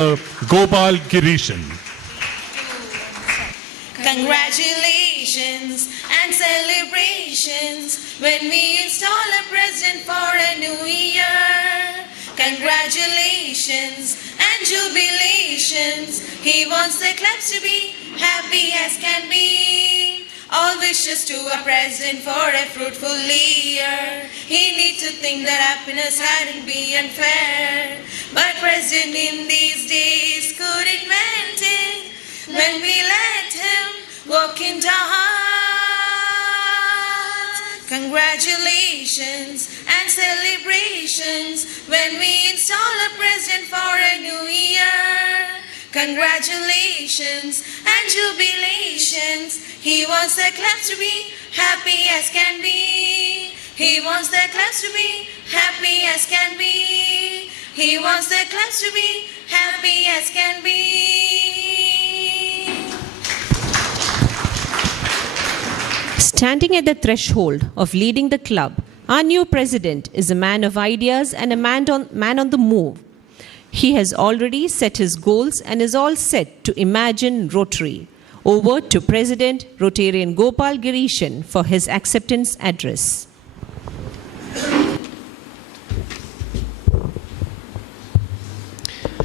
Gopal Gireesan. Congratulations and celebrations when we install a president for a new year. Congratulations and jubilations. He wants the clubs to be happy as can be. All wishes to a president for a fruitful year. He needs to think that happiness hadn't be unfair. But president in these days could invent it when we let him walk into our hearts. Congratulations and celebrations when we install a president for a new year. Congratulations and jubilations. He wants the clubs to be happy as can be. He wants the clubs to be happy as can be. He wants the clubs to be happy as can be. Standing at the threshold of leading the club, our new president is a man of ideas and a man on the move. He has already set his goals and is all set to imagine Rotary. Over to President Rotarian Gopal Gireesan for his acceptance address.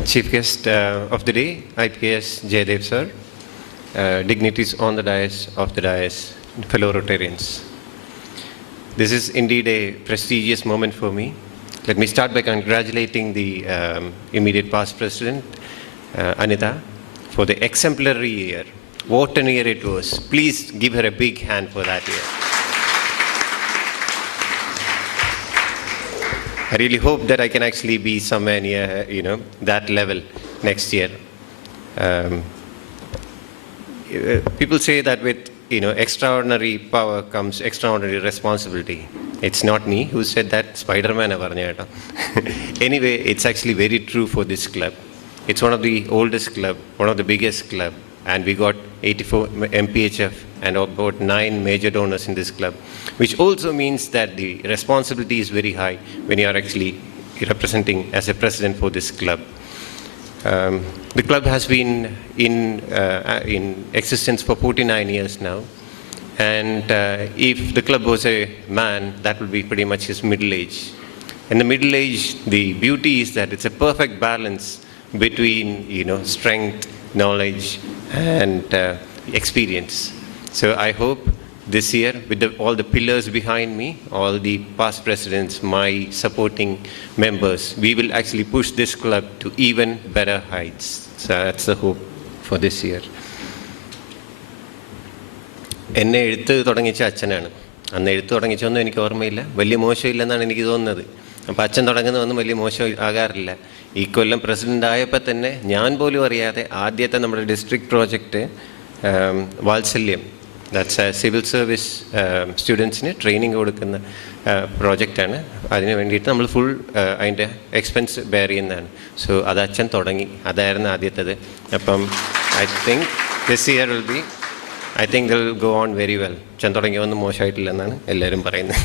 Chief guest of the day, IPS Jaydev sir, dignitaries on the dais, fellow Rotarians. This is indeed a prestigious moment for me. Let me start by congratulating the immediate past president, Anita, for the exemplary year. What an year it was. Please give her a big hand for that year. I really hope that I can actually be somewhere near, that level next year. People say that with, extraordinary power comes extraordinary responsibility. It's not me who said that, Spider-Man. Anyway, it's actually very true for this club. It's one of the oldest club, one of the biggest club, and we got 84 MPHF and about 9 major donors in this club, which also means that the responsibility is very high when you are actually representing as a president for this club. The club has been in existence for 49 years now, and if the club was a man, that would be pretty much his middle age. In the middle age, the beauty is that it's a perfect balance between strength, knowledge, and experience. So I hope this year, with all the pillars behind me, all the past presidents, my supporting members, we will actually push this club to even better heights. So that's the hope for this year. എന്നെ എഴുത്ത് തുടങ്ങിച്ച അച്ഛനാണ്. അന്ന് എഴുത്ത് തുടങ്ങിച്ചൊന്നും എനിക്ക് ഓർമ്മയില്ല, വലിയ മോശമില്ലെന്നാണ് എനിക്ക് തോന്നുന്നത്. അപ്പോൾ അച്ഛൻ തുടങ്ങുന്നതൊന്നും വലിയ മോശം ആകാറില്ല. ഈ കൊല്ലം പ്രസിഡൻ്റ് ആയപ്പോൾ തന്നെ ഞാൻ പോലും അറിയാതെ ആദ്യത്തെ നമ്മുടെ ഡിസ്ട്രിക്ട് പ്രോജക്റ്റ് വാത്സല്യം, ദാറ്റ്സ് സിവിൽ സർവീസ് സ്റ്റുഡൻസിന് ട്രെയിനിങ് കൊടുക്കുന്ന പ്രോജക്റ്റാണ്. അതിന് വേണ്ടിയിട്ട് നമ്മൾ ഫുൾ അതിൻ്റെ എക്സ്പെൻസ് ബെയർ ചെയ്യുന്നതാണ്. സോ അത് അച്ഛൻ തുടങ്ങി, അതായിരുന്നു ആദ്യത്തേത്. അപ്പം I think this year will be, I think this'll go on very well. അച്ഛൻ തുടങ്ങിയൊന്നും മോശമായിട്ടില്ലെന്നാണ് എല്ലാവരും പറയുന്നത്.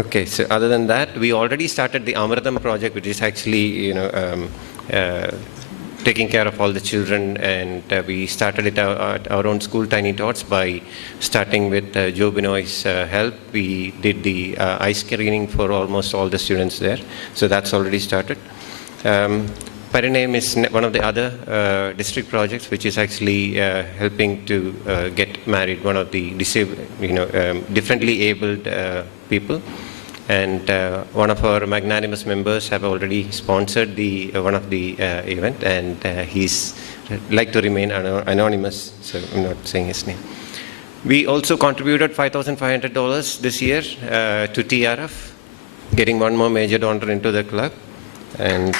Okay, so other than that, we already started the Amritam project, which is actually, taking care of all the children, and we started it at our own school, Tiny Tots, by starting with Joe Binoy's help. We did the eye screening for almost all the students there, so that's already started. Pariname is one of the other district projects, which is actually helping to get married one of the differently abled people. And one of our magnanimous members have already sponsored one of the event, and he's like to remain anonymous, so I'm not saying his name. We also contributed $5,500 this year to TRF, getting one more major donor into the club. And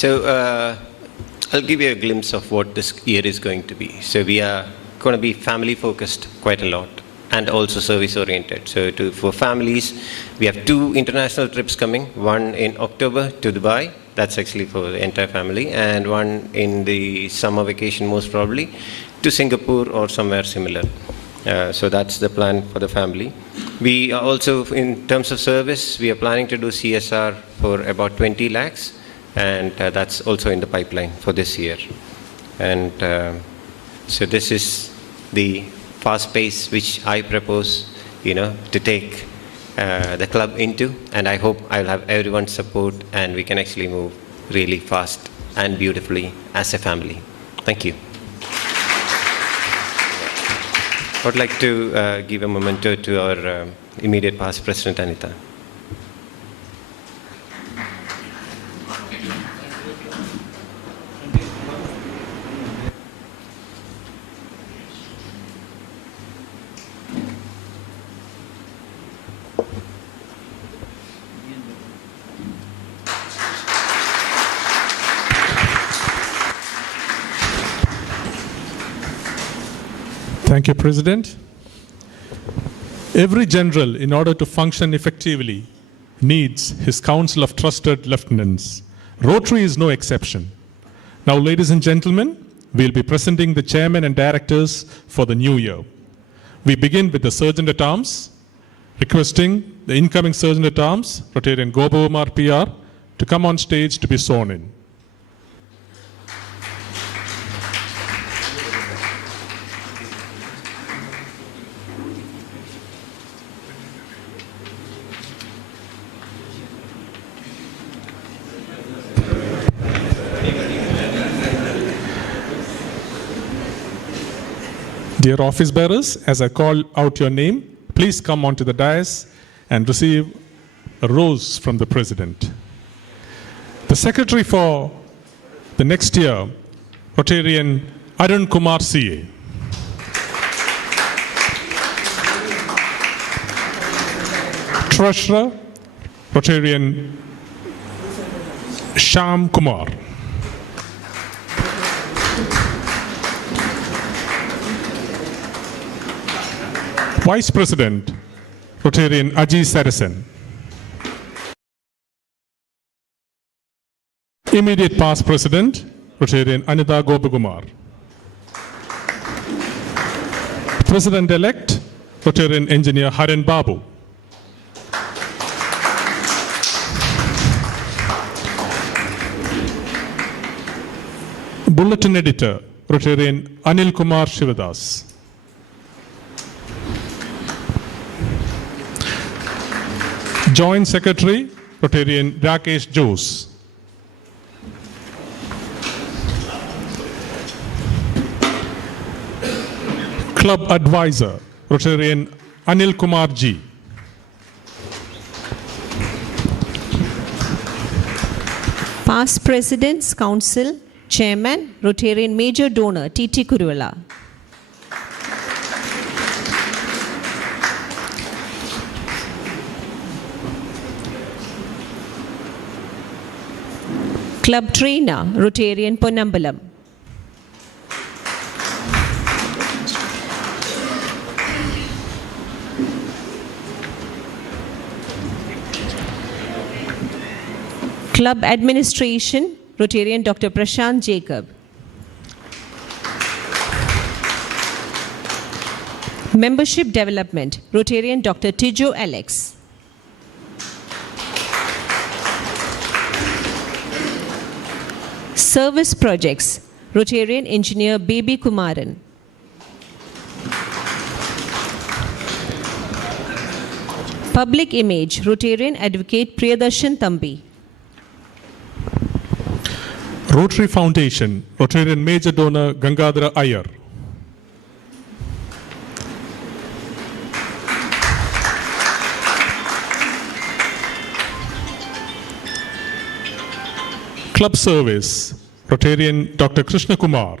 so I'll give you a glimpse of what this year is going to be. So we are going to be family focused quite a lot, and also service oriented. So for families, we have 2 international trips coming, one in October to Dubai, that's actually for the entire family, and one in the summer vacation most probably to Singapore or somewhere similar. So that's the plan for the family. We are also, in terms of service, we are planning to do CSR for about 20 lakhs, and that's also in the pipeline for this year. And so this is the fast pace which I propose, to take the club into, and I hope I'll have everyone's support and we can actually move really fast and beautifully as a family. Thank you. I would like to give a memento to our immediate past President Anita. Thank you, President. Every general, in order to function effectively, needs his council of trusted lieutenants. Rotary is no exception. Now, ladies and gentlemen, we'll be presenting the chairman and directors for the new year. We begin with the Sergeant-at-Arms, requesting the incoming Sergeant-at-Arms, Rotarian Gopal Gireesan, PR, to come on stage to be sworn in. Dear office bearers, as I call out your name, please come onto the dais and receive a rose from the President. The Secretary for the next year, Rotarian Arun Kumar CA. Treasurer, Rotarian Sham Kumar. Vice President, Rotarian Aji Saracen. Immediate past President, Rotarian Anita Gopakumar. President-elect, Rotarian Engineer Haran Babu. Bulletin Editor, Rotarian Anil Kumar Shivadas. Joint Secretary, Rotarian Rakesh Jose. Club Advisor, Rotarian Anil Kumar Ji. Past President's Council, Chairman, Rotarian Major Donor, T.T. Kuruvella. Club Trainer, Rotarian Ponnambalam. Club Administration, Rotarian Dr. Prashant Jacob. Membership Development, Rotarian Dr. Tijo Alex. Service Projects, Rotarian Engineer Baby Kumaran. Public Image, Rotarian Advocate Priyadarshan Thambi. Rotary Foundation, Rotarian Major Donor Gangadhara Iyer. Club Service, Rotarian Dr. Krishna Kumar.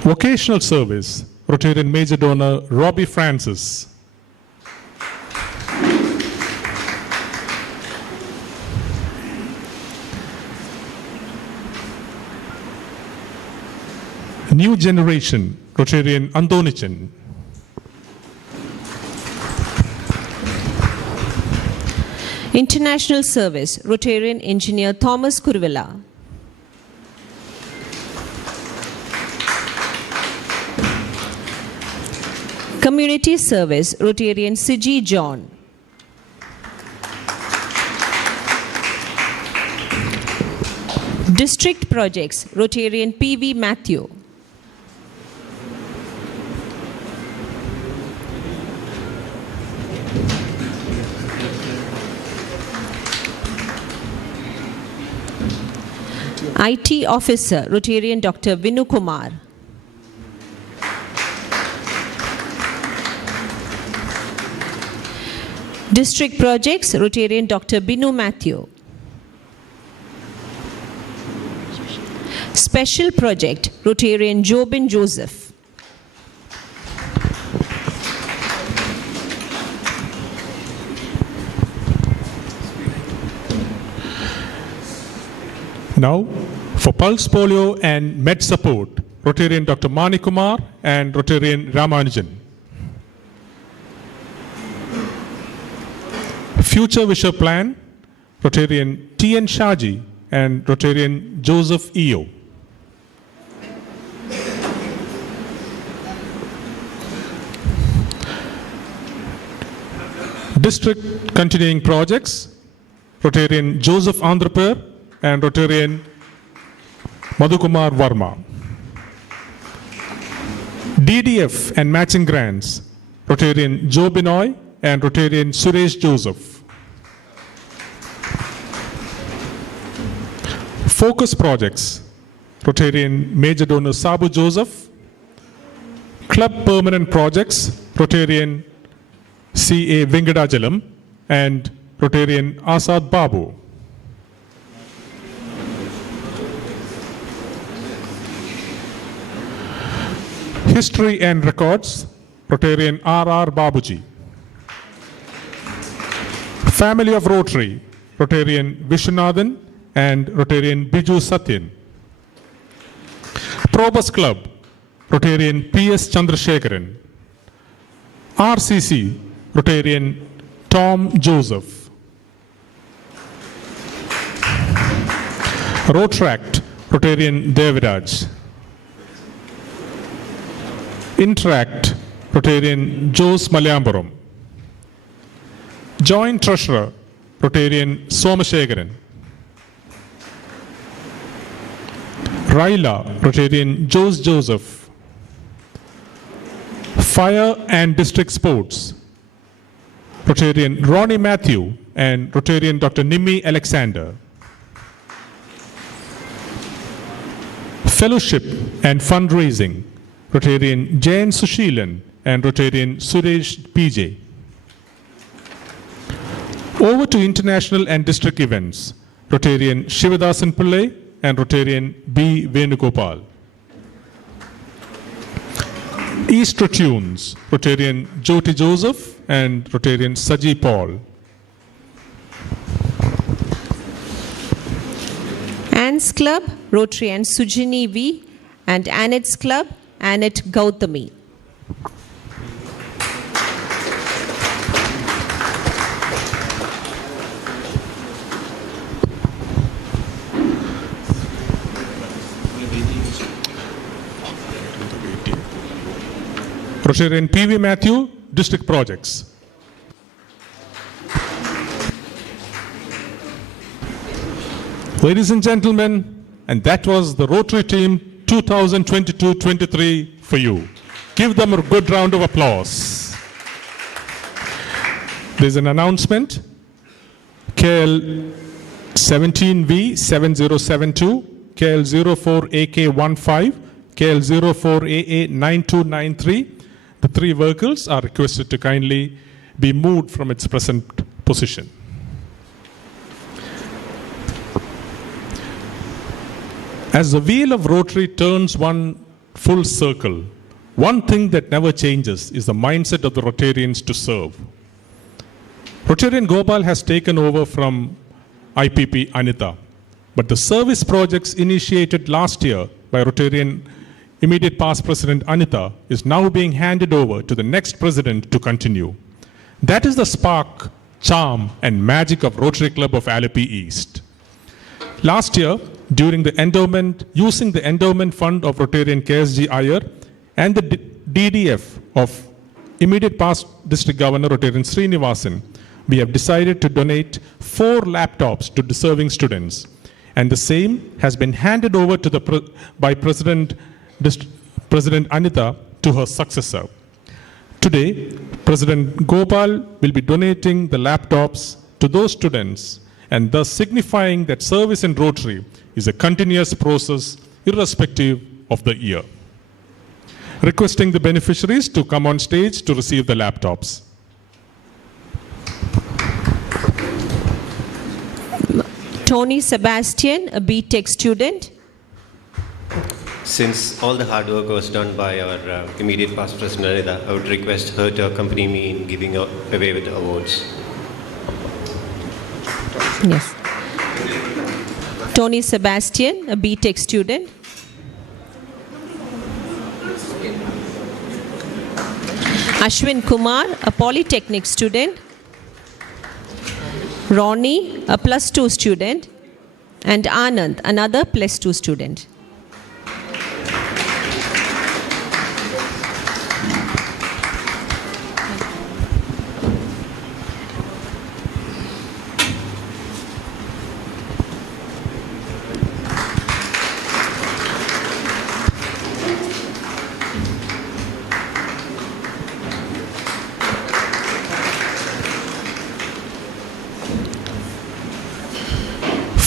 Vocational Service, Rotarian Major Donor Robbie Francis. New Generation, Rotarian Andonichan. International Service, Rotarian Engineer Thomas Kuruvella. Community Service, Rotarian Siji John. District Projects, Rotarian PV Matthew. IT Officer, Rotarian Dr. Vinu Kumar. District Projects, Rotarian Dr. Binu Matthew. Special Project, Rotarian Jobin Joseph. Now, for Pulse Polio and Med Support, Rotarian Dr. Mani Kumar and Rotarian Ramanujan. Future Wisher Plan, Rotarian T.N. Shaji and Rotarian Joseph Eo. District Continuing Projects, Rotarian Joseph Andhraper and Rotarian Madhukumar Varma. DDF and Matching Grants, Rotarian Joe Binoy and Rotarian Suresh Joseph. Focus Projects, Rotarian Major Donor Sabu Joseph. Club Permanent Projects, Rotarian C.A. Venkadachalam and Rotarian Asad Babu. History and Records, Rotarian R.R. Babuji. Family of Rotary, Rotarian Vishwanathan and Rotarian Biju Satyan. Probus Club, Rotarian P.S. Chandrasekharan. RCC, Rotarian Tom Joseph. Rotract, Rotarian Deviraj. Interact, Rotarian Jose Malyampuram. Joint Treasurer, Rotarian Somashegaran. Raila, Rotarian Jose Joseph. Fire and District Sports, Rotarian Ronnie Matthew and Rotarian Dr. Nimi Alexander. Fellowship and Fundraising, Rotarian Jain Sushilan and Rotarian Suresh PJ. Over to international and district events, Rotarian Shivadasan Pillai and Rotarian B. Venugopal. Easter Tunes, Rotarian Jyoti Joseph and Rotarian Saji Paul. Anne's Club, Rotarian Sujini V, and Annette's Club, Annette Gautami. Rotarian P.V. Matthew, District Projects. Ladies and gentlemen, and that was the Rotary Team 2022-23 for you. Give them a good round of applause. There's an announcement. KL 17V7072, KL 04AK15, KL 04AA9293. The three vehicles are requested to kindly be moved from its present position. As the wheel of Rotary turns one full circle, one thing that never changes is the mindset of the Rotarians to serve. Rotarian Gopal has taken over from IPP Anita, but the service projects initiated last year by Rotarian immediate past President Anita is now being handed over to the next president to continue. That is the spark, charm, and magic of Rotary Club of Alleppey East. Last year, during the endowment, using the endowment fund of Rotarian KSG Iyer and the DDF of immediate past District Governor Rotarian Srinivasan, we have decided to donate 4 laptops to deserving students. And the same has been handed over to by President Anita to her successor. Today, President Gopal will be donating the laptops to those students, and thus signifying that service in Rotary is a continuous process irrespective of the year. Requesting the beneficiaries to come on stage to receive the laptops. Tony Sebastian, a B.Tech student. Since all the hard work was done by our immediate past President Anita, I would request her to accompany me in giving away with the awards. Yes. Tony Sebastian, a B.Tech student. Ashwin Kumar, a Polytechnic student. Ronnie, a +2 student. And Anand, another +2 student.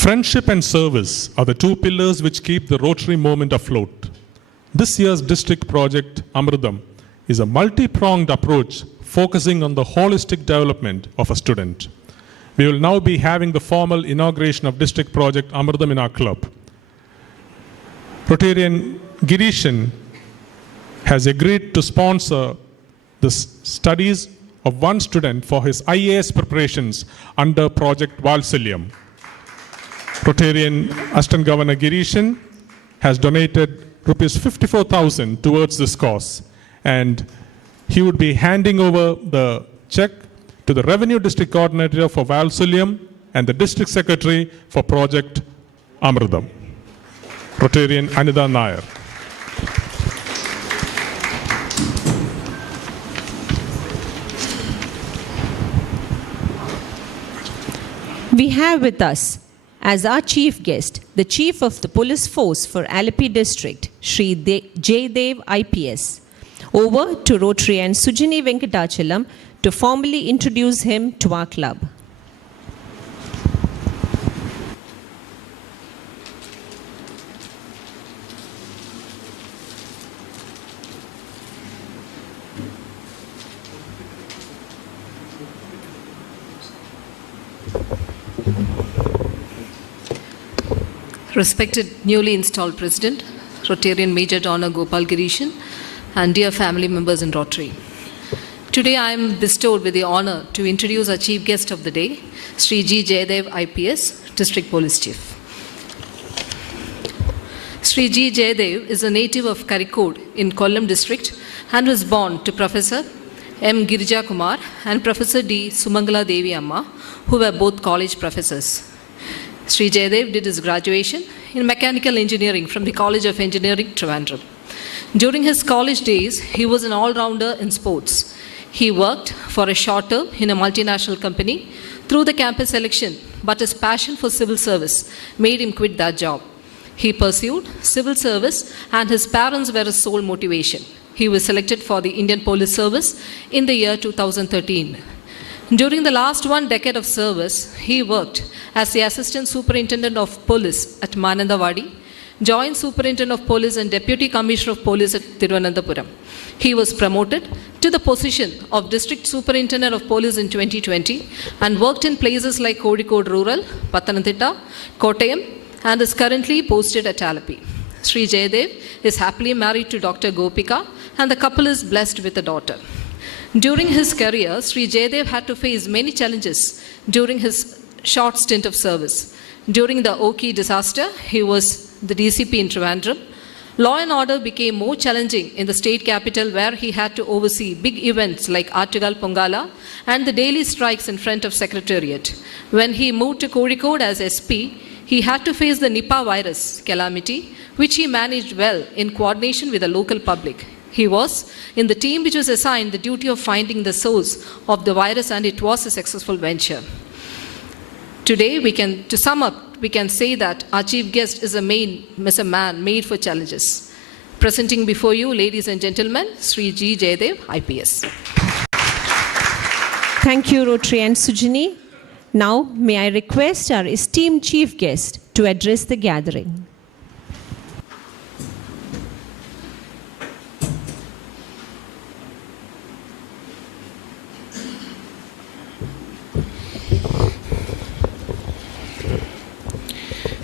Friendship and service are the 2 pillars which keep the Rotary movement afloat. This year's district project, Amritam, is a multi-pronged approach focusing on the holistic development of a student. We will now be having the formal inauguration of district project Amritam in our club. Rotarian Gireesan has agreed to sponsor the studies of 1 student for his IAS preparations under Project Valsalyam. Rotarian Assistant Governor Gireesan has donated rupees 54,000 towards this cause, and he would be handing over the check to the Revenue District Coordinator for Valsalyam and the District Secretary for Project Amritam, Rotarian Anita Nair. We have with us as our chief guest, the Chief of the Police Force for Alleppey District, Shri Jaydev IPS. Over to Rotary and Sujini Venkatachalam to formally introduce him to our club. Respected newly installed President, Rotarian Major Donor Gopal Gireesan, and dear family members in Rotary. Today I am bestowed with the honor to introduce our chief guest of the day, Sri G. Jaydev IPS, District Police Chief. Sri G. Jaydev is a native of Karikode in Kollam district and was born to Professor M. Girija Kumar and Professor D. Sumangala Devi Amma, who were both college professors. Sri Jaydev did his graduation in mechanical engineering from the College of Engineering, Trivandrum. During his college days, he was an all-rounder in sports. He worked for a short term in a multinational company through the campus selection, but his passion for civil service made him quit that job. He pursued civil service, and his parents were his sole motivation. He was selected for the Indian Police Service in the year 2013. During the last 1 decade of service, he worked as the Assistant Superintendent of Police at Manandavadi, Joint Superintendent of Police and Deputy Commissioner of Police at Thiruvananthapuram. He was promoted to the position of District Superintendent of Police in 2020 and worked in places like Kozhikode Rural, Pathanamthitta, Kottayam, and is currently posted at Alleppey. Sri Jaydev is happily married to Dr. Gopika, and the couple is blessed with a daughter. During his career, Sri Jaydev had to face many challenges during his short stint of service. During the Oki disaster, he was the DCP in Trivandrum. Law and order became more challenging in the state capital, where he had to oversee big events like Artigal Pongala and the daily strikes in front of Secretariat. When he moved to Kozhikode as SP, he had to face the Nipah virus calamity, which he managed well in coordination with the local public. He was in the team which was assigned the duty of finding the source of the virus, and it was a successful venture. Today, to sum up, we can say that our chief guest is a man made for challenges. Presenting before you, ladies and gentlemen, Sri G. Jayadev, IPS. Thank you, Rotary and Sujini. Now, may I request our esteemed chief guest to address the gathering.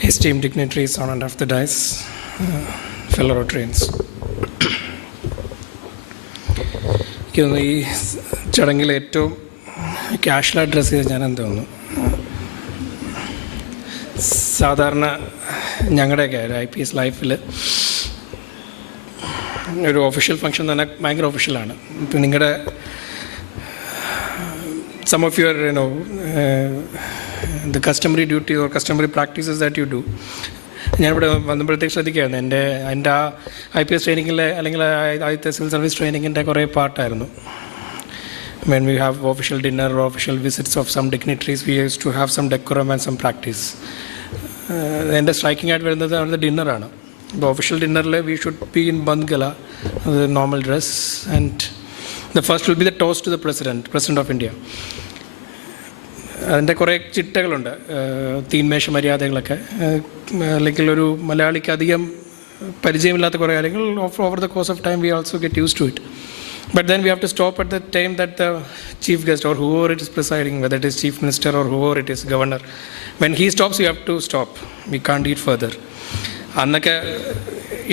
Esteemed dignitaries on and off the dais, fellow Rotarians. ഈ ചടങ്ങിൽ ഏറ്റവും casual address ചെയ്ത് ഞാനെന്ന് തോന്നുന്നു. സാധാരണ ഞങ്ങളുടെയൊക്കെ IPS ലൈഫിൽ ഒരു ഒഫീഷ്യൽ ഫങ്ഷൻ തന്നെ ഭയങ്കര ഒഫീഷ്യലാണ്. ഇപ്പം നിങ്ങളുടെ some of your the customary duty or customary practices that you do. ഞാനിവിടെ വന്നപ്പോഴത്തേക്ക് ശ്രദ്ധിക്കുകയായിരുന്നു. എൻ്റെ ആ IPS ട്രെയിനിങ്ങിലെ അല്ലെങ്കിൽ ആദ്യത്തെ സിവിൽ സർവീസ് ട്രെയിനിങ്ങിൻ്റെ കുറേ പാർട്ടായിരുന്നു. When we have official dinner or official visits of some dignitaries, we used to have some decorum and some practice. എൻ്റെ സ്ട്രൈക്കിംഗ് ആയിട്ട് വരുന്നത് അവിടുത്തെ ഡിന്നറാണ്. ഇപ്പോൾ ഒഫീഷ്യൽ ഡിന്നറിൽ we should be in bandgala, the normal dress, and the first will be the toast to the President of India. അതിൻ്റെ കുറേ ചിട്ടകളുണ്ട്, തീന്മേശ മര്യാദകളൊക്കെ. അല്ലെങ്കിൽ ഒരു മലയാളിക്ക് അധികം പരിചയമില്ലാത്ത കുറേ കാര്യങ്ങൾ over the course of time we also get use to it. But then we have to stop at the time that the chief guest or whoever it is presiding, whether it is chief minister or whoever it is, governor, when he stops, you have to stop. We can't eat further. അന്നൊക്കെ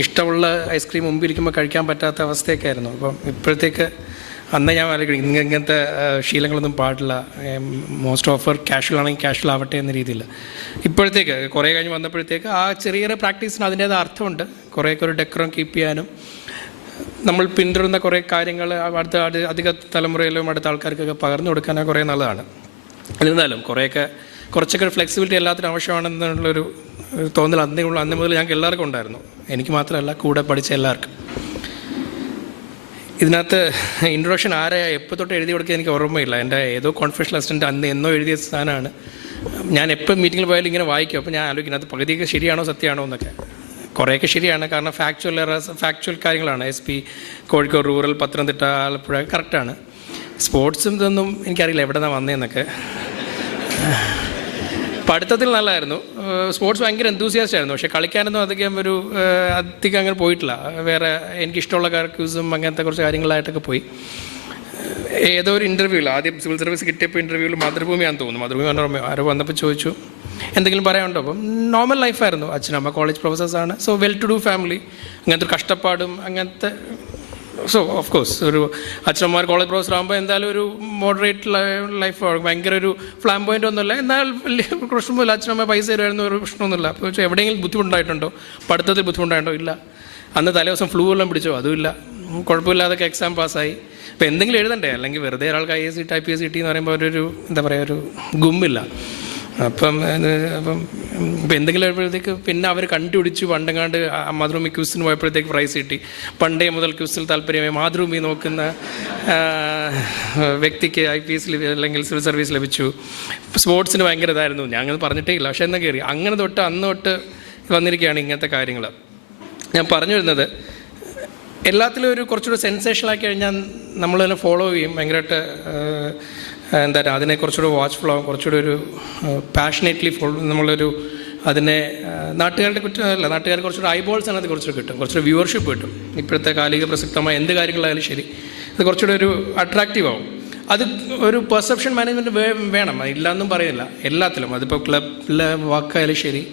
ഇഷ്ടമുള്ള ഐസ്ക്രീം മുമ്പിരിക്കുമ്പോൾ കഴിക്കാൻ പറ്റാത്ത അവസ്ഥയൊക്കെ ആയിരുന്നു. അപ്പം ഇപ്പോഴത്തേക്ക് അന്ന് ഞാൻ ആലോചിക്കണം, ഇങ്ങനത്തെ ശീലങ്ങളൊന്നും പാടില്ല, മോസ്റ്റ് ഓഫർ കാഷ്വൽ ആണെങ്കിൽ കാഷ്വൽ ആവട്ടെ എന്ന രീതിയിൽ. ഇപ്പോഴത്തേക്ക് കുറേ കഴിഞ്ഞ് വന്നപ്പോഴത്തേക്ക് ആ ചെറിയ ചെറിയ പ്രാക്ടീസിന് അതിൻ്റേത് അർത്ഥമുണ്ട്. കുറേയൊക്കെ ഒരു ഡെക്കറം കീപ്പ് ചെയ്യാനും നമ്മൾ പിന്തുടരുന്ന കുറേ കാര്യങ്ങൾ അധിക തലമുറയിലും അടുത്ത ആൾക്കാർക്കൊക്കെ പകർന്നു കൊടുക്കാനോ കുറേ നല്ലതാണ്. എന്നിരുന്നാലും കുറച്ചൊക്കെ ഫ്ലെക്സിബിലിറ്റി എല്ലാത്തിനും ആവശ്യമാണെന്നുള്ളൊരു തോന്നൽ അന്ന് മുതൽ ഞങ്ങൾക്ക് എല്ലാവർക്കും ഉണ്ടായിരുന്നു. എനിക്ക് മാത്രമല്ല, കൂടെ പഠിച്ച എല്ലാവർക്കും. ഇതിനകത്ത് ഇൻട്രൊഡക്ഷൻ എപ്പോൾ തൊട്ട് എഴുതി കൊടുക്കുക എനിക്ക് ഓർമ്മയില്ല. എൻ്റെ ഏതോ കോൺഫിഡൻഷ്യൽ അസിസ്റ്റൻ്റ് അന്ന് എന്നോ എഴുതിയ സാധനമാണ്. ഞാൻ എപ്പോൾ മീറ്റിങ്ങിൽ പോയാലും ഇങ്ങനെ വായിക്കും. അപ്പോൾ ഞാൻ ആലോചിക്കുന്നത് അത് പകുതിയൊക്കെ ശരിയാണോ സത്യമാണോ എന്നൊക്കെ. കുറേയൊക്കെ ശരിയാണ്, കാരണം ഫാക്ച്വൽ കാര്യങ്ങളാണ്. SP കോഴിക്കോട് റൂറൽ, പത്തനംതിട്ട, ആലപ്പുഴ കറക്റ്റാണ്. സ്പോർട്സും ഇതൊന്നും എനിക്കറിയില്ല എവിടെ നിന്നാണ് വന്നതെന്നൊക്കെ. പഠിത്തത്തിൽ നല്ലതായിരുന്നു, സ്പോർട്സ് ഭയങ്കര എന്തൂസിയാസ്റ്റ് ആയിരുന്നു. പക്ഷേ കളിക്കാനൊന്നും അധികം അങ്ങനെ പോയിട്ടില്ല. വേറെ എനിക്കിഷ്ടമുള്ള ക്യൂസും അങ്ങനത്തെ കുറച്ച് കാര്യങ്ങളായിട്ടൊക്കെ പോയി. ഏതോ ഒരു ഇൻ്റർവ്യൂവിൽ, ആദ്യം സിവിൽ സർവീസ് കിട്ടിയപ്പോൾ ഇൻ്റർവ്യൂവിൽ മാതൃഭൂമിയാണെന്ന് തോന്നുന്നു, മാതൃഭൂമി ആരോ വന്നപ്പോൾ ചോദിച്ചു എന്തെങ്കിലും പറയാനുണ്ടോ. അപ്പം നോർമൽ ലൈഫായിരുന്നു. അച്ഛനമ്മ കോളേജ് പ്രൊഫസേഴ്സാണ്. So well to do family. അങ്ങനത്തെ ഒരു കഷ്ടപ്പാടും അങ്ങനത്തെ. സോ ഓഫ് കോഴ്സ് ഒരു അച്ഛനമ്മമാർ കോളേജ് പ്രൊഫസർ ആകുമ്പോൾ എന്തായാലും ഒരു മോഡറേറ്റ് ലൈഫ്, ഭയങ്കര ഒരു ഫ്ലാംബോയിൻ്റ് ഒന്നുമില്ല. എന്നാൽ വലിയ പ്രശ്നമൊന്നുമില്ല. അച്ഛനമ്മ പൈസ തരുമായിരുന്നു, ഒരു പ്രശ്നമൊന്നുമില്ല. അപ്പോൾ എവിടെയെങ്കിലും ബുദ്ധിമുട്ടായിട്ടുണ്ടോ, പഠിത്തത്തിൽ ബുദ്ധിമുട്ടായിട്ടോ? ഇല്ല. അന്ന് തലേദിവസം ഫ്ലൂ എല്ലാം പിടിച്ചോ? അതുമില്ല. കുഴപ്പമില്ലാതൊക്കെ എക്സാം പാസ്സായി. അപ്പോൾ എന്തെങ്കിലും എഴുതണ്ടേ, അല്ലെങ്കിൽ വെറുതെ ഒരാൾക്ക് IAS IPS കിട്ടി എന്ന് പറയുമ്പോൾ ഒരു എന്താ പറയുക, ഒരു ഗുമ്മില്ല. അപ്പം ഇപ്പം എന്തെങ്കിലും ആയപ്പോഴത്തേക്ക് പിന്നെ അവർ കണ്ടുപിടിച്ചു. പണ്ടെങ്ങാണ്ട് മാതൃഭൂമി ക്യൂസിന് പോയപ്പോഴത്തേക്ക് പ്രൈസ് കിട്ടി. പണ്ടേ മുതൽ ക്യൂസിൽ താല്പര്യമായി മാതൃഭൂമി നോക്കുന്ന വ്യക്തിക്ക് IPS അല്ലെങ്കിൽ സിവിൽ സർവീസ് ലഭിച്ചു. സ്പോർട്സിന് ഭയങ്കര ഇതായിരുന്നു. ഞാൻ അങ്ങനെ പറഞ്ഞിട്ടേ ഇല്ല, പക്ഷേ എന്നാൽ കയറി അങ്ങനെ തൊട്ട് അന്ന് തൊട്ട് വന്നിരിക്കുകയാണ് ഇങ്ങനത്തെ കാര്യങ്ങൾ. ഞാൻ പറഞ്ഞു വരുന്നത്, എല്ലാത്തിലും ഒരു കുറച്ചുകൂടി സെൻസേഷനാക്കി കഴിഞ്ഞാൽ നമ്മൾ തന്നെ ഫോളോ ചെയ്യും. ഭയങ്കരമായിട്ട് എന്താ പറയുക, അതിനെ കുറച്ചുകൂടി വാച്ച്ഫുൾ ആകും. കുറച്ചുകൂടി ഒരു പാഷനേറ്റ്ലി നമ്മളൊരു അതിനെ നാട്ടുകാർക്ക് കുറച്ചുകൂടി ഐബോൾസ് അതിനകത്ത് കുറച്ചുകൂടി കിട്ടും, കുറച്ചുകൂടി വ്യൂവർഷിപ്പ് കിട്ടും. ഇപ്പോഴത്തെ കാലിക പ്രസക്തമായ എന്ത് കാര്യങ്ങളായാലും ശരി, അത് കുറച്ചുകൂടി ഒരു അട്രാക്റ്റീവ് ആവും. അത് ഒരു പെർസെപ്ഷൻ മാനേജ്മെൻറ്റ് വേണം, ഇല്ലയെന്നും പറയുന്നില്ല. എല്ലാത്തിലും, അതിപ്പോൾ ക്ലബിലെ വാക്കായാലും ശരി,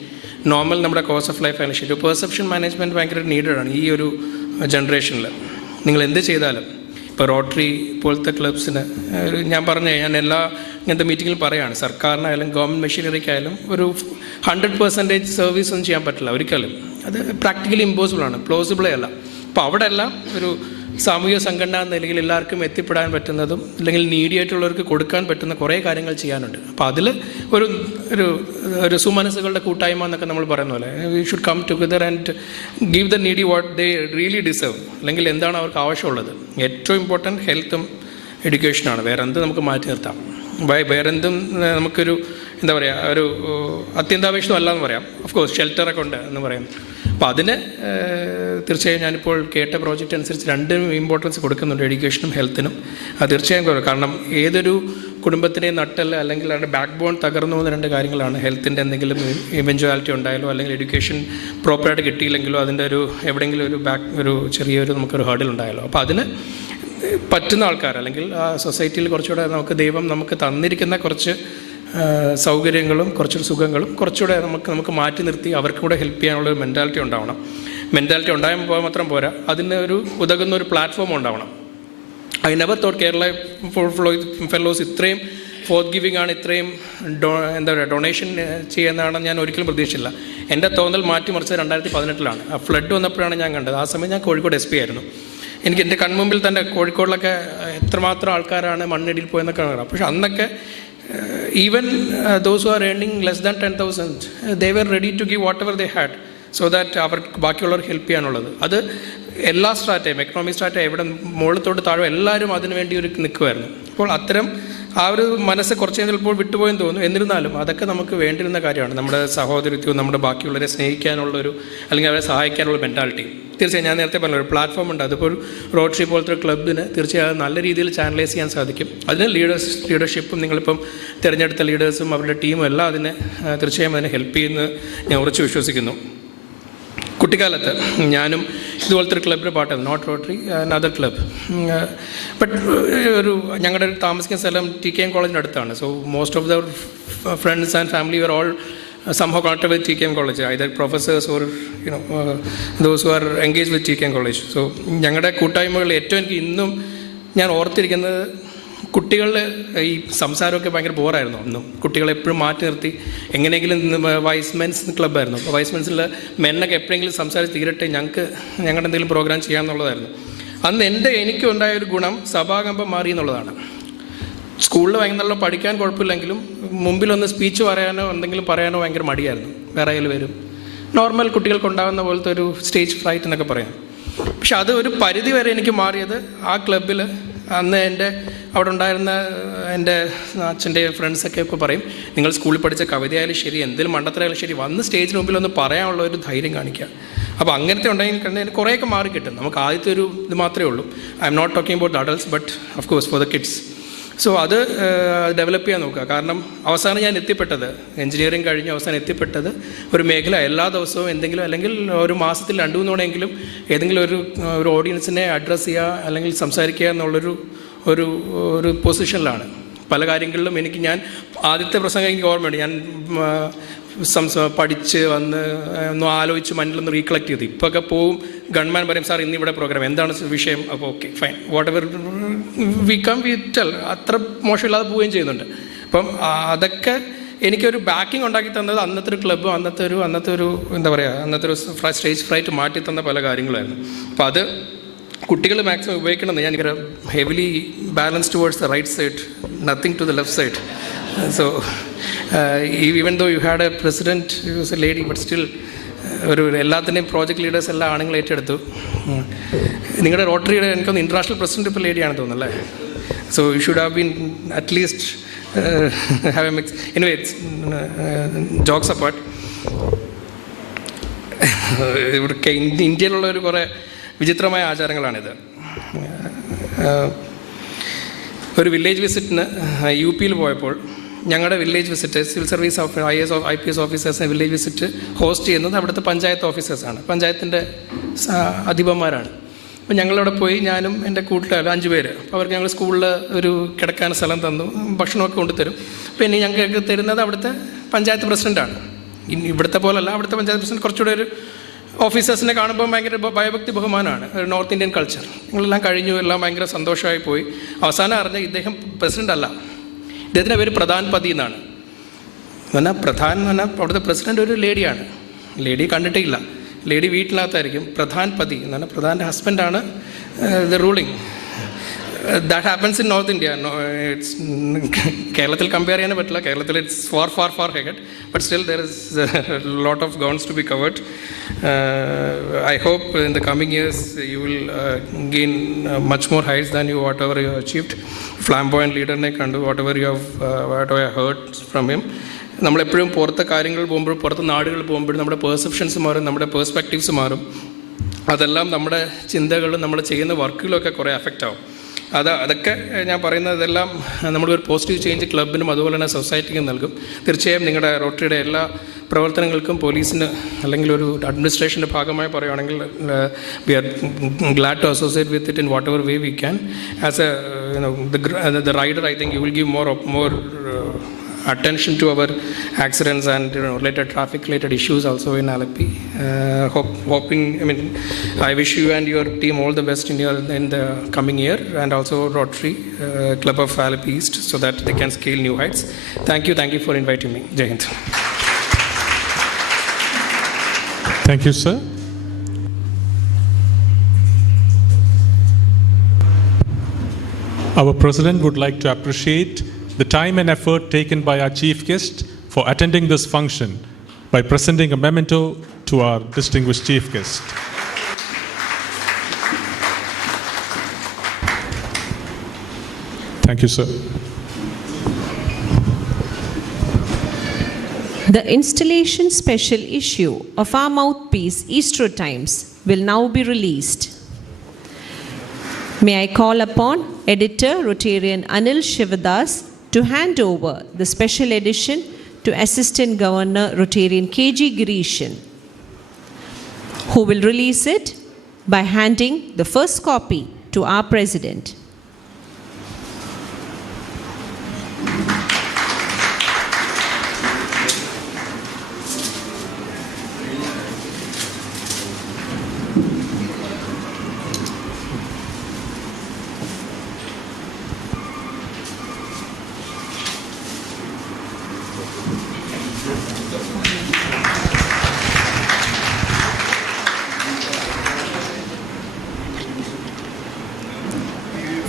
നോർമൽ നമ്മുടെ കോഴ്സ് ഓഫ് ലൈഫ് ആയാലും ശരി, ഒരു പെർസെപ്ഷൻ മാനേജ്മെൻറ്റ് ഭയങ്കര നീഡഡാണ് ഈ ഒരു ജനറേഷനിൽ. നിങ്ങൾ എന്ത് ചെയ്താലും, ഇപ്പോൾ റോട്ടറി പോലത്തെ ക്ലബ്സിന് ഞാൻ എല്ലാ ഇങ്ങനത്തെ മീറ്റിങ്ങിൽ പറയുകയാണ്, സർക്കാരിനായാലും ഗവൺമെൻറ് മെഷീനറിക്കായാലും ഒരു 100% സർവീസ് ഒന്നും ചെയ്യാൻ പറ്റില്ല ഒരിക്കലും. അത് പ്രാക്ടിക്കലി ഇമ്പോസിബിളാണ്, പ്ലോസിബിളേ അല്ല. അപ്പോൾ അവിടെ എല്ലാം ഒരു സാമൂഹിക സംഘടന എന്ന നിലയിൽ എല്ലാവർക്കും എത്തിപ്പെടാൻ പറ്റുന്നതും അല്ലെങ്കിൽ നീഡിയായിട്ടുള്ളവർക്ക് കൊടുക്കാൻ പറ്റുന്ന കുറേ കാര്യങ്ങൾ ചെയ്യാനുണ്ട്. അപ്പോൾ അതിൽ ഒരു ഒരു ഒരു സുമനസ്സുകളുടെ കൂട്ടായ്മ എന്നൊക്കെ നമ്മൾ പറയുന്ന പോലെ we should come together and give the needy what they really deserve. അല്ലെങ്കിൽ എന്താണ് അവർക്ക് ആവശ്യമുള്ളത്. ഏറ്റവും ഇമ്പോർട്ടൻറ്റ് ഹെൽത്തും എഡ്യൂക്കേഷനാണ്. വേറെ എന്ത് നമുക്ക് മാറ്റി നിർത്താം. വേറെന്തും നമുക്കൊരു എന്താ പറയുക ഒരു അത്യന്താപേക്ഷിതമല്ല എന്ന് പറയാം. ഓഫ് കോഴ്സ് ഷെൽട്ടറൊക്കെ ഉണ്ട് എന്ന് പറയാം. അപ്പോൾ അതിന് തീർച്ചയായും ഞാനിപ്പോൾ കേട്ട പ്രോജക്റ്റ് അനുസരിച്ച് രണ്ടും ഇമ്പോർട്ടൻസ് കൊടുക്കുന്നുണ്ട്, എഡ്യൂക്കേഷനും ഹെൽത്തിനും. അത് തീർച്ചയായും കാരണം ഏതൊരു കുടുംബത്തിൻ്റെയും നട്ടൽ അല്ലെങ്കിൽ അവരുടെ ബാക്ക് ബോൺ തകർന്നു പോകുന്ന രണ്ട് കാര്യങ്ങളാണ്. ഹെൽത്തിൻ്റെ എന്തെങ്കിലും ഇവൻച്വാലിറ്റി ഉണ്ടായാലോ അല്ലെങ്കിൽ എഡ്യൂക്കേഷൻ പ്രോപ്പറായിട്ട് കിട്ടിയില്ലെങ്കിലോ അതിൻ്റെ ഒരു എവിടെയെങ്കിലും ഒരു ചെറിയൊരു നമുക്കൊരു ഹേർഡിൽ ഉണ്ടായാലോ. അപ്പോൾ അതിന് പറ്റുന്ന ആൾക്കാർ അല്ലെങ്കിൽ ആ സൊസൈറ്റിയിൽ കുറച്ചുകൂടെ ദൈവം നമുക്ക് തന്നിരിക്കുന്ന കുറച്ച് സൗകര്യങ്ങളും കുറച്ചൊരു സുഖങ്ങളും കുറച്ചുകൂടെ നമുക്ക് മാറ്റി നിർത്തി അവർക്ക് കൂടെ ഹെൽപ്പ് ചെയ്യാനുള്ള ഒരു മെൻറ്റാലിറ്റി ഉണ്ടാവണം. മെൻറ്റാലിറ്റി ഉണ്ടായാൽ മാത്രം പോരാ, അതിന് ഒരു ഉതകുന്ന ഒരു പ്ലാറ്റ്ഫോം ഉണ്ടാവണം. ഐ നെവർ തോട്ട് കേരള ഫെലോസ് ഇത്രയും ഫോർത്ത് ഗിവിംഗ് ആണ്, ഇത്രയും എന്താ പറയുക ഡൊണേഷൻ ചെയ്യുന്നതാണെന്ന് ഞാൻ ഒരിക്കലും പ്രതീക്ഷിച്ചില്ല. എൻ്റെ തോന്നൽ മാറ്റിമറിച്ചത് 2018 ആ ഫ്ലഡ് വന്നപ്പോഴാണ് ഞാൻ കണ്ടത്. ആ സമയം ഞാൻ കോഴിക്കോട് SP ആയിരുന്നു. എനിക്ക് എൻ്റെ കൺമുമ്പിൽ തന്നെ കോഴിക്കോടിലൊക്കെ എത്രമാത്രം ആൾക്കാരാണ് മണ്ണിടിയിൽ പോയെന്നൊക്കെ കാണാം. പക്ഷെ അന്നൊക്കെ even those who are earning less than 10,000 they were ready to give whatever they had so that അവർക്ക് ബാക്കിയുള്ളവർക്ക് ഹെൽപ്പ് ചെയ്യാനുള്ളത്. അത് എല്ലാ സ്ട്രാറ്റയും എക്കണോമിക് സ്ട്രാറ്റ എവിടെ മുകളിലോട്ട് താഴെ എല്ലാവരും അതിനു വേണ്ടി ഒരു നിൽക്കുമായിരുന്നു. അപ്പോൾ അത്തരം ആ ഒരു മനസ്സ് കുറച്ച് ചിലപ്പോൾ വിട്ടുപോയെന്ന് തോന്നുന്നു. എന്നിരുന്നാലും അതൊക്കെ നമുക്ക് വേണ്ടിയിരുന്ന കാര്യമാണ്. നമ്മുടെ സഹോദരിത്വവും നമ്മുടെ ബാക്കിയുള്ളവരെ സ്നേഹിക്കാനുള്ളൊരു അല്ലെങ്കിൽ അവരെ സഹായിക്കാനുള്ള മെൻറ്റാലിറ്റി. തീർച്ചയായും ഞാൻ നേരത്തെ പറഞ്ഞ ഒരു പ്ലാറ്റ്ഫോം ഉണ്ട്. അതിപ്പോൾ ഒരു റോട്ടറി പോലത്തെ ഒരു ക്ലബിന് തീർച്ചയായും നല്ല രീതിയിൽ ചാനലൈസ് ചെയ്യാൻ സാധിക്കും. അതിന് ലീഡർഷിപ്പും നിങ്ങളിപ്പം തിരഞ്ഞെടുത്ത ലീഡേഴ്സും അവരുടെ ടീമും എല്ലാം അതിന് തീർച്ചയായും അതിനെ ഹെൽപ്പ് ചെയ്യുമെന്ന് ഞാൻ ഉറച്ചു വിശ്വസിക്കുന്നു. കുട്ടിക്കാലത്ത് ഞാനും ഇതുപോലത്തെ ഒരു ക്ലബിൽ പാട്ടായിരുന്നു, not rotary, another club. But ഞങ്ങളുടെ താമസിക്കുന്ന സ്ഥലം TKM കോളേജിൻ്റെ അടുത്താണ്. So most of the friends and family were all somehow connected with TKM college, either professors or those who are engaged with TKM college. So ഞങ്ങളുടെ കൂട്ടായ്മകളിൽ ഏറ്റവും എനിക്ക് ഇന്നും ഞാൻ ഓർത്തിരിക്കുന്നത് കുട്ടികളുടെ ഈ സംസാരമൊക്കെ ഭയങ്കര ബോറായിരുന്നു. ഒന്നും കുട്ടികളെ എപ്പോഴും മാറ്റി നിർത്തി എങ്ങനെയെങ്കിലും വൈസ് മെൻസ് ക്ലബ്ബായിരുന്നു. അപ്പോൾ വൈസ് മെൻസിൽ മെന്നൊക്കെ എപ്പോഴെങ്കിലും സംസാരിച്ച് തീരട്ടെ, ഞങ്ങളുടെ എന്തെങ്കിലും പ്രോഗ്രാം ചെയ്യാമെന്നുള്ളതായിരുന്നു. അന്ന് എനിക്കും ഉണ്ടായ ഒരു ഗുണം സഭാകമ്പം മാറി എന്നുള്ളതാണ്. സ്കൂളിൽ ഭയങ്കര നല്ല പഠിക്കാൻ കുഴപ്പമില്ലെങ്കിലും മുമ്പിലൊന്ന് സ്പീച്ച് പറയാനോ എന്തെങ്കിലും പറയാനോ ഭയങ്കര മടിയായിരുന്നു. വേറെ ആയാലും വരും നോർമൽ കുട്ടികൾക്കുണ്ടാകുന്ന പോലത്തെ ഒരു സ്റ്റേജ് ഫ്രൈറ്റ് എന്നൊക്കെ പറയാം. പക്ഷെ അത് ഒരു പരിധി വരെ എനിക്ക് മാറിയത് ആ ക്ലബിൽ അന്ന് അവിടെ ഉണ്ടായിരുന്ന എൻ്റെ അച്ഛൻ്റെ ഫ്രണ്ട്സൊക്കെ ഇപ്പോൾ പറയും, നിങ്ങൾ സ്കൂളിൽ പഠിച്ച കവിതയായാലും ശരി എന്തെങ്കിലും മണ്ടത്തരായാലും ശരി വന്ന് സ്റ്റേജിന് മുമ്പിൽ ഒന്ന് പറയാനുള്ള ഒരു ധൈര്യം കാണിക്കുക. അപ്പോൾ അങ്ങനത്തെ ഉണ്ടെങ്കിൽ കണ്ടതിന് കുറേയൊക്കെ മാറി കിട്ടും. നമുക്ക് ആദ്യത്തെ ഒരു ഇത് മാത്രമേ ഉള്ളൂ. I'm not talking about adults but of course for the kids. So അത് ഡെവലപ്പ് ചെയ്യാൻ നോക്കുക. കാരണം അവസാനം ഞാൻ എത്തിപ്പെട്ടത് എഞ്ചിനീയറിംഗ് കഴിഞ്ഞ് അവസാനം എത്തിപ്പെട്ടത് ഒരു മേഖല എല്ലാ ദിവസവും എന്തെങ്കിലും അല്ലെങ്കിൽ ഒരു മാസത്തിൽ 2-3 തവണയെങ്കിലും ഏതെങ്കിലും ഒരു ഓഡിയൻസിനെ അഡ്രസ്സ് ചെയ്യുക അല്ലെങ്കിൽ സംസാരിക്കുക എന്നുള്ളൊരു ഒരു പൊസിഷനിലാണ്. പല കാര്യങ്ങളിലും ഞാൻ ആദ്യത്തെ പ്രസംഗം എനിക്ക് ഓർമ്മയുണ്ട്. ഞാൻ പഠിച്ച് വന്ന് ഒന്ന് ആലോചിച്ച് മണ്ണിലൊന്ന് റീകളക്ട് ചെയ്തു. ഇപ്പൊക്കെ പോവും ഗവൺമാൻ പറയും, സാർ ഇന്നിവിടെ പ്രോഗ്രാം എന്താണ് വിഷയം, അപ്പോൾ okay fine what ever V tell, അത്ര മോശമില്ലാതെ പോവുകയും ചെയ്യുന്നുണ്ട്. അപ്പം അതൊക്കെ എനിക്കൊരു ബാക്കിംഗ് ഉണ്ടാക്കി തന്നത് അന്നത്തെ ഒരു ക്ലബ്ബും അന്നത്തെ ഒരു എന്താ പറയുക അന്നത്തെ ഒരു സ്റ്റേജ് ഫ്രൈറ്റ് മാറ്റി തന്ന പല കാര്യങ്ങളായിരുന്നു. അപ്പം അത് കുട്ടികൾ മാക്സിമം ഉപയോഗിക്കണമെന്ന് ഞാൻ heavily balance towards the right side, nothing to the left side. So even though you had a president who was a lady, but still എല്ലാത്തിൻ്റെയും പ്രോജക്റ്റ് ലീഡേഴ്സ് എല്ലാം ആണുങ്ങൾ ഏറ്റെടുത്തു. നിങ്ങളുടെ റോട്ടറിയുടെ എനിക്കൊന്ന് ഇൻ്റർനാഷണൽ പ്രസിഡന്റ് ഇപ്പോൾ ലേഡിയാണെന്ന് തോന്നുന്നല്ലേ. So you should have been at least have a mix. Anyway jokes apart, ഇവിടെ ഇന്ത്യയിലുള്ള ഒരു കുറേ വിചിത്രമായ ആചാരങ്ങളാണിത്. ഒരു വില്ലേജ് വിസിറ്റിന് UP പോയപ്പോൾ ഞങ്ങളുടെ village visit civil service IAS IPS ഓഫീസേഴ്സിനെ വില്ലേജ് വിസിറ്റ് ഹോസ്റ്റ് ചെയ്യുന്നത് അവിടുത്തെ പഞ്ചായത്ത് ഓഫീസേഴ്സാണ്, പഞ്ചായത്തിൻ്റെ അധിപന്മാരാണ്. അപ്പോൾ ഞങ്ങളവിടെ പോയി ഞാനും എൻ്റെ കൂട്ടുകാർ 5 പേര്. അപ്പോൾ അവർക്ക് ഞങ്ങൾ സ്കൂളിൽ ഒരു കിടക്കാൻ സ്ഥലം തന്നു, ഭക്ഷണമൊക്കെ കൊണ്ടുതരും. പിന്നെ ഞങ്ങൾക്ക് തരുന്നത് അവിടുത്തെ പഞ്ചായത്ത് പ്രസിഡൻ്റാണ്. ഇവിടുത്തെ പോലല്ല, അവിടുത്തെ പഞ്ചായത്ത് പ്രസിഡന്റ് കുറച്ചുകൂടെ ഒരു ഓഫീസേഴ്സിനെ കാണുമ്പോൾ ഭയങ്കര ഭയഭക്തി ബഹുമാനമാണ്, ഒരു നോർത്ത് ഇന്ത്യൻ കൾച്ചർ. ഞങ്ങളെല്ലാം കഴിഞ്ഞു, എല്ലാം ഭയങ്കര സന്തോഷമായി പോയി. അവസാനം അറിഞ്ഞ ഇദ്ദേഹം പ്രസിഡൻ്റ് അല്ല, ഇദ്ദേഹത്തിൻ്റെ പേര് പ്രധാൻ പതി എന്നാണ്. പ്രധാൻ എന്ന് പറഞ്ഞാൽ അവിടുത്തെ പ്രസിഡൻ്റ് ഒരു ലേഡിയാണ്. ലേഡി കണ്ടിട്ടേ ഇല്ല, ലേഡി വീട്ടിനകത്തായിരിക്കും. പ്രധാൻ പതി എന്ന് പറഞ്ഞാൽ പ്രധാൻ്റെ ഹസ്ബൻഡാണ് the ruling. That happens in North India. No, it's Keralathil compare ചെയ്യാൻ പറ്റില്ല. Keralathil it's far ahead. But still there is a lot of grounds to be covered. I hope in the coming years you will gain much more heights than you whatever you have achieved. Flamboyant leader ne kandu, whatever you have what I heard from him. നമ്മളെപ്പോഴും പുറത്തെ കാര്യങ്ങൾ പോകുമ്പോൾ, പുറത്തെ നാടുകൾ പോകുമ്പോൾ നമ്മുടെ പെർസെപ്ഷൻസ് മാറും, നമ്മുടെ പേഴ്സ്പെക്റ്റീവ്സ് മാറും. അതെല്ലാം നമ്മുടെ ചിന്തകളും നമ്മൾ ചെയ്യുന്ന വർക്കുകളൊക്കെ കുറേ അഫക്റ്റ് ആവും. അതൊക്കെ ഞാൻ പറയുന്നത് ഇതെല്ലാം നമ്മളൊരു പോസിറ്റീവ് ചേഞ്ച് ക്ലബിനും അതുപോലെ തന്നെ സൊസൈറ്റിക്കും നൽകും. തീർച്ചയായും നിങ്ങളുടെ റോട്ടറിയുടെ എല്ലാ പ്രവർത്തനങ്ങൾക്കും പോലീസിന് അല്ലെങ്കിൽ ഒരു അഡ്മിനിസ്ട്രേഷൻ്റെ ഭാഗമായി പറയുകയാണെങ്കിൽ we are glad to associate with it in whatever way we can. As a the rider, I think you will give more attention to our accidents and related traffic related issues also in Alleppey. I wish you and your team all the best in the coming year, and also Rotary Club of Alleppey East, so that they can scale new heights. Thank you for inviting me. Jai Hind. Thank you, sir. Our president would like to appreciate the time and effort taken by our chief guest for attending this function by presenting a memento to our distinguished chief guest. Thank you, sir. The installation special issue of our mouthpiece, Easter Times, will now be released. May I call upon Editor Rotarian Anil Shivadas to hand over the special edition to Assistant Governor Rotarian K.G. Gireesan, who will release it by handing the first copy to our President.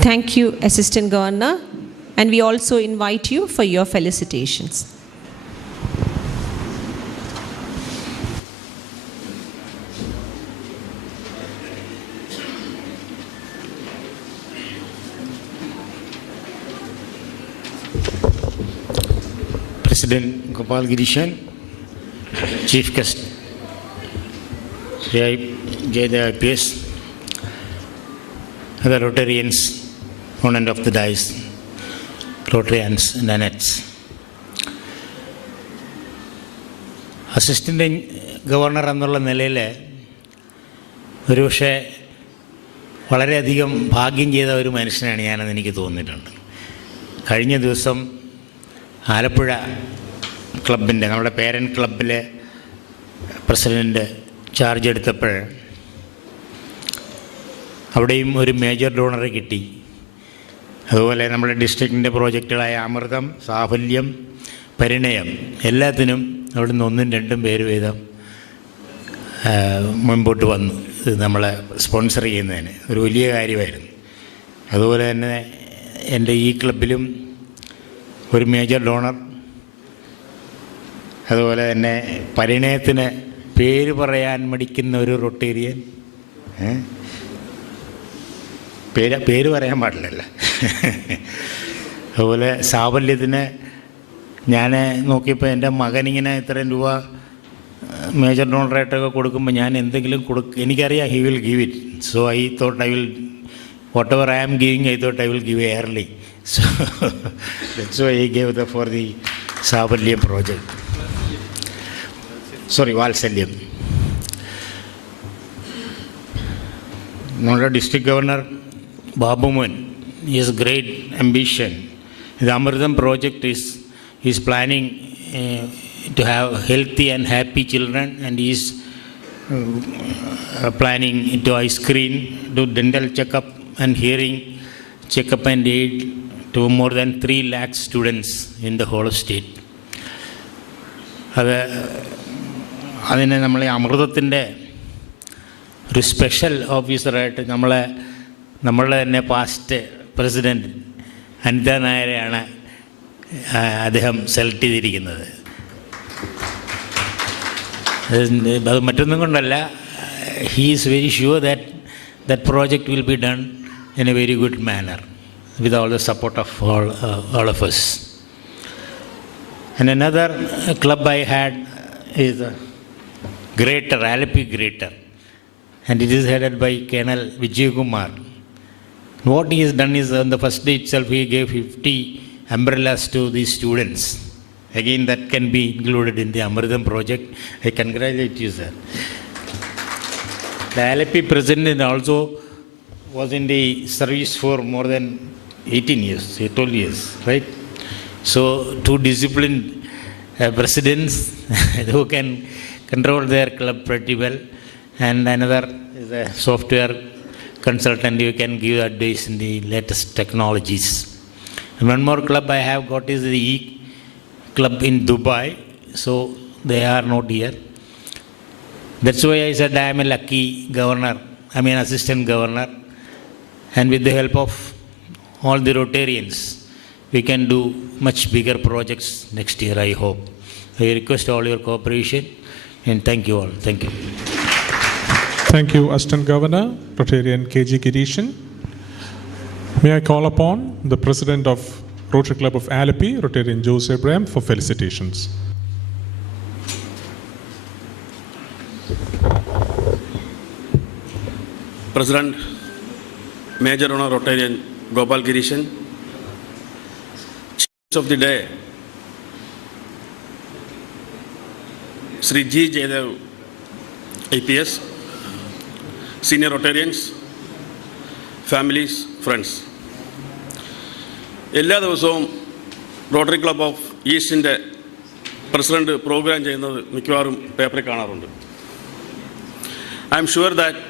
Thank you, Assistant Governor, and we also invite you for your felicitations. President Gopal Gireesan, Chief Guest Jaydev IPS, the Rotarians, opponent of the dice, Rotarians and Annets. Assistant governor എന്നുള്ള നിലയിൽ ഒരുപക്ഷെ വളരെയധികം ഭാഗ്യം ചെയ്ത ഒരു മനുഷ്യനാണ് ഞാനെന്ന് എനിക്ക് തോന്നിയിട്ടുണ്ട്. കഴിഞ്ഞ ദിവസം ആലപ്പുഴ ക്ലബിൻ്റെ, നമ്മുടെ പേരൻറ്റ് ക്ലബിലെ പ്രസിഡൻ്റ് ചാർജ് എടുത്തപ്പോൾ അവിടെയും ഒരു മേജർ ഡോണറെ കിട്ടി. അതുപോലെ നമ്മുടെ ഡിസ്ട്രിക്റ്റിൻ്റെ പ്രോജക്റ്റുകളായ അമൃതം, സാഫല്യം, പരിണയം എല്ലാത്തിനും അവിടെ നിന്ന് 1-2 പേര് വീതം മുൻപോട്ട് വന്നു ഇത് നമ്മളെ സ്പോൺസർ ചെയ്യുന്നതിന്. ഒരു വലിയ കാര്യമായിരുന്നു. അതുപോലെ തന്നെ എൻ്റെ ഈ ക്ലബിലും ഒരു മേജർ ഡോണർ, അതുപോലെ തന്നെ പരിണയത്തിന് പേര് പറയാൻ മടിക്കുന്ന ഒരു റൊട്ടേറിയൻ, പേര് പറയാൻ പാടില്ലല്ലോ. അതുപോലെ സാഫല്യത്തിന് ഞാൻ നോക്കിയപ്പോൾ എൻ്റെ മകനിങ്ങനെ ഇത്രയും രൂപ മേജർ ഡോണറായിട്ടൊക്കെ കൊടുക്കുമ്പോൾ ഞാൻ എന്തെങ്കിലും എനിക്കറിയാം he will give it. So I thought I will whatever I am giving I thought I will give early. So I gave for the Saphalyam project. Sorry, Vatsalyam. നമ്മുടെ district governor Babuman, he has great ambition. The Amritam project is planning to have healthy and happy children, and he is planning to eye screen, do dental checkup and hearing checkup and aid to more than 3 lakh students in the whole state. അതിനെ നമ്മളെ അമൃതത്തിൻ്റെ ഒരു സ്പെഷ്യൽ ഓഫീസറായിട്ട് നമ്മളെ നമ്മളുടെ തന്നെ past president Anitha നായരെയാണ് അദ്ദേഹം സെലക്ട് ചെയ്തിരിക്കുന്നത്. അത് മറ്റൊന്നും കൊണ്ടല്ല, he is very sure that that project will be done in a very good manner with all the support of all of us. And another club I had is Greater, Alleppey Greater, and it is headed by Colonel Vijay Kumar. What he has done is, on the first day itself, he gave 50 umbrellas to these students. Again, that can be included in the Amritam project. I congratulate you, sir. The Alleppey president also was in the service for more than 18 years, 12 years, right? So, two disciplined presidents who can control their club pretty well, and another is a software consultant who can give advice in the latest technologies. And one more club I have got is the club in Dubai, so they are not here. That's why I said I am a lucky governor, assistant governor, and with the help of all the Rotarians, we can do much bigger projects next year, I hope. I request all your cooperation, and thank you all. Thank you. Thank you, Assistant Governor, Rotarian KG Gireesan. May I call upon the President of Rotary Club of Alleppey, Rotarian Jose Abraham, for felicitations. President, Major Honor Rotarian Gopal Gireesan, Chiefs of the Day, Sri G. Jaydev, IPS, Senior Rotarians, families, friends. എല്ലാ ദിവസവും rotary club of ഈസ്റ്റിൻ്റെ president program ചെയ്യുന്നത് മിക്കവാറും പേപ്പറിൽ കാണാറുണ്ട്. I'm sure that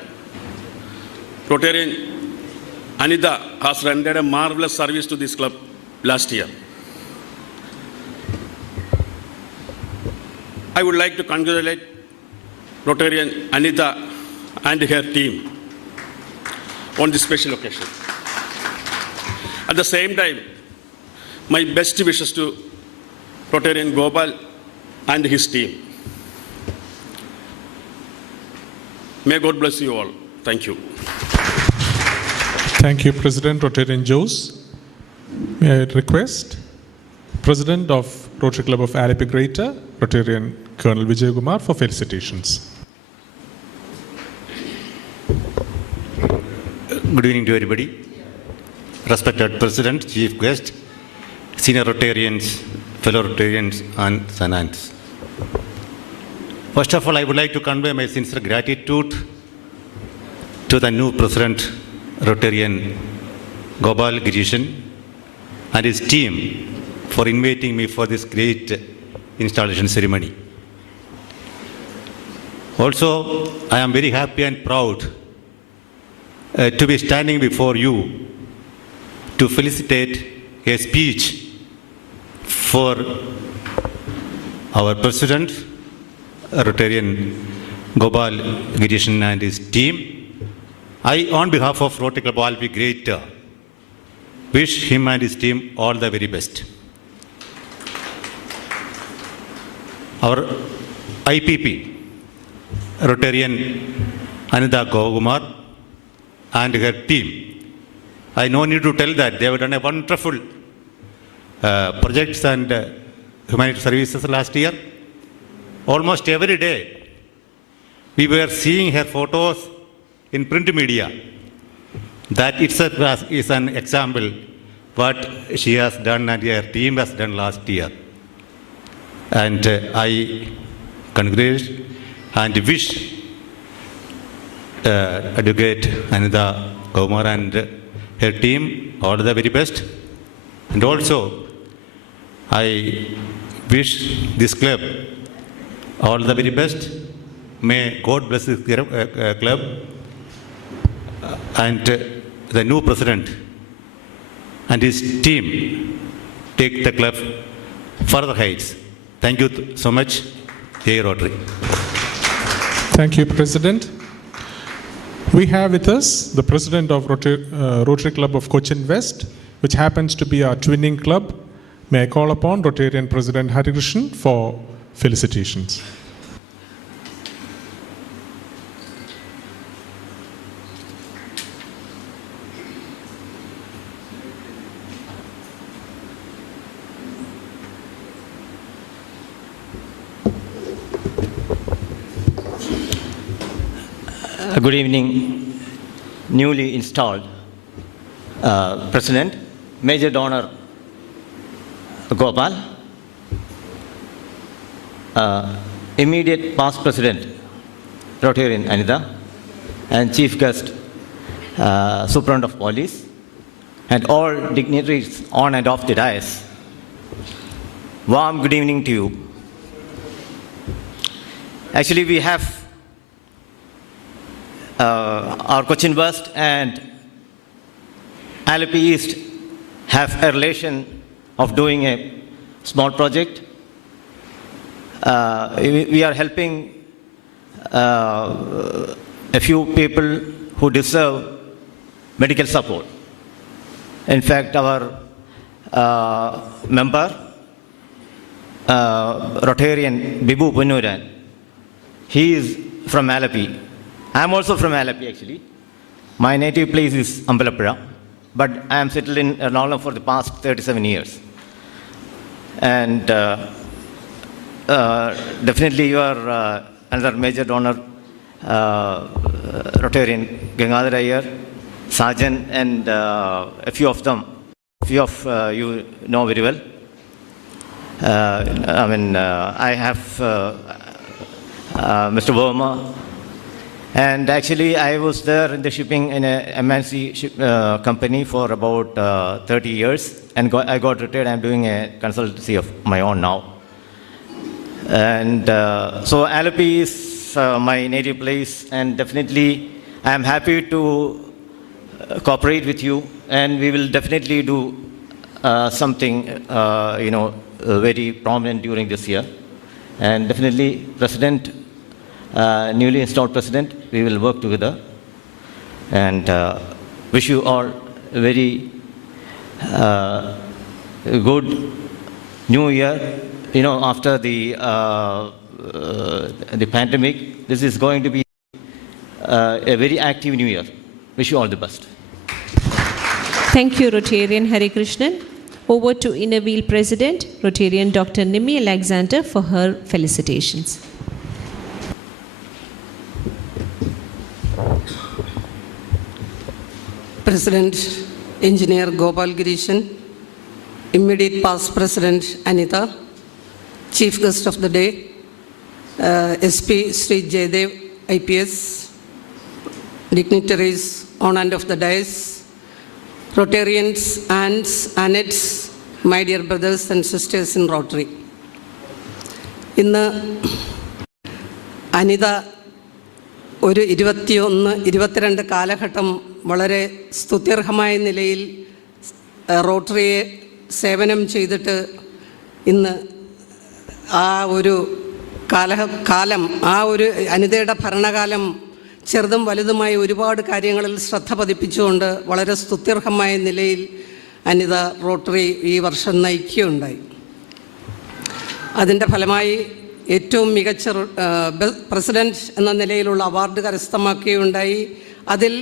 Rotarian Anita has rendered a marvelous service to this club last year. I would like to congratulate Rotarian Anita and her team on this special occasion. At the same time, my best wishes to Rotarian Gopal and his team. May God bless you all. Thank you. Thank you, President Rotarian Jose. May I request President of Rotary Club of Alleppey Greater, Rotarian Colonel Vijay Kumar, for felicitations. Good evening to everybody. Respected President, Chief Guest, Senior Rotarians, fellow Rotarians and Sanants. First of all, I would like to convey my sincere gratitude to the new President, Rotarian Gopal Gireesan, and his team for inviting me for this great installation ceremony. Also, I am very happy and proud to be standing before you to felicitate a speech for our President, Rotarian Gopal Gireesan and his team. I, on behalf of Rotary Club Alleppey Greater, wish him and his team all the very best. Our IPP, Rotarian Anita Kumar and her team, I no need to tell that they have done a wonderful projects and humanitarian services last year. Almost every day, we were seeing her photos in print media. That itself is an example what she has done and her team has done last year. And I congratulate and wish Advocate Anita Kumar and her team all the very best. And also, I wish this club all the very best. May God bless this club. And the new president and his team take the club further heights. Thank you so much, Jay Rotary. Thank you, President. We have with us the president of Rotary Club of Cochin West, which happens to be our twinning club. May I call upon Rotarian President Hari Krishnan for felicitations. Good evening, newly installed President, Major Donor Gopal, immediate past President Rotarian Anita, and Chief Guest Superintendent of Police, and all dignitaries on and off the dais. Warm good evening to you. Actually, we have our Cochin West and Alleppey East have a relation of doing a small project. We are helping a few people who deserve medical support. In fact, our member, Rotarian Bibu Punuran, he is from Alleppey. I am also from Alleppey, actually. My native place is Ambalappuzha, but I am settled in Ernakulam for the past 37 years. And definitely you are another major donor, Rotarian Gangadhar Iyer, Sajan, and a few of you know very well. I have Mr. Verma. And actually, I was there in the shipping in a MNC company for about 30 years, and I got retired. I'm doing a consultancy of my own now. And so Alleppey is my native place, and definitely I'm happy to cooperate with you, and we will definitely do something, very prominent during this year. And definitely, President, newly installed President, we will work together, and wish you all a very good new year. After the pandemic, this is going to be a very active new year. Wish you all the best. Thank you, Rotarian Hari Krishnan. Over to Inner Wheel President, Rotarian Dr. Nimi Alexander, for her felicitations. President Engineer Gopal Gireesan, immediate past President Anita, Chief Guest of the Day, SP Sri Jaydev IPS, dignitaries on and of the dais, Rotarians, aunts, aunts, my dear brothers and sisters in Rotary. Anita ഒരു 21-22 കാലഘട്ടം വളരെ സ്തുത്യർഹമായ നിലയിൽ റോട്ടറിയെ സേവനം ചെയ്തിട്ട് ഇന്ന് ആ ഒരു കാലം ആ ഒരു അനിതയുടെ ഭരണകാലം ചെറുതും വലുതുമായ ഒരുപാട് കാര്യങ്ങളിൽ ശ്രദ്ധ പതിപ്പിച്ചുകൊണ്ട് വളരെ സ്തുത്യർഹമായ നിലയിൽ അനിത റോട്ടറി ഈ വർഷം നയിക്കുകയുണ്ടായി. അതിൻ്റെ ഫലമായി ഏറ്റവും മികച്ച പ്രസിഡന്റ് എന്ന നിലയിലുള്ള അവാർഡ് കരസ്ഥമാക്കുകയുണ്ടായി. അതിൽ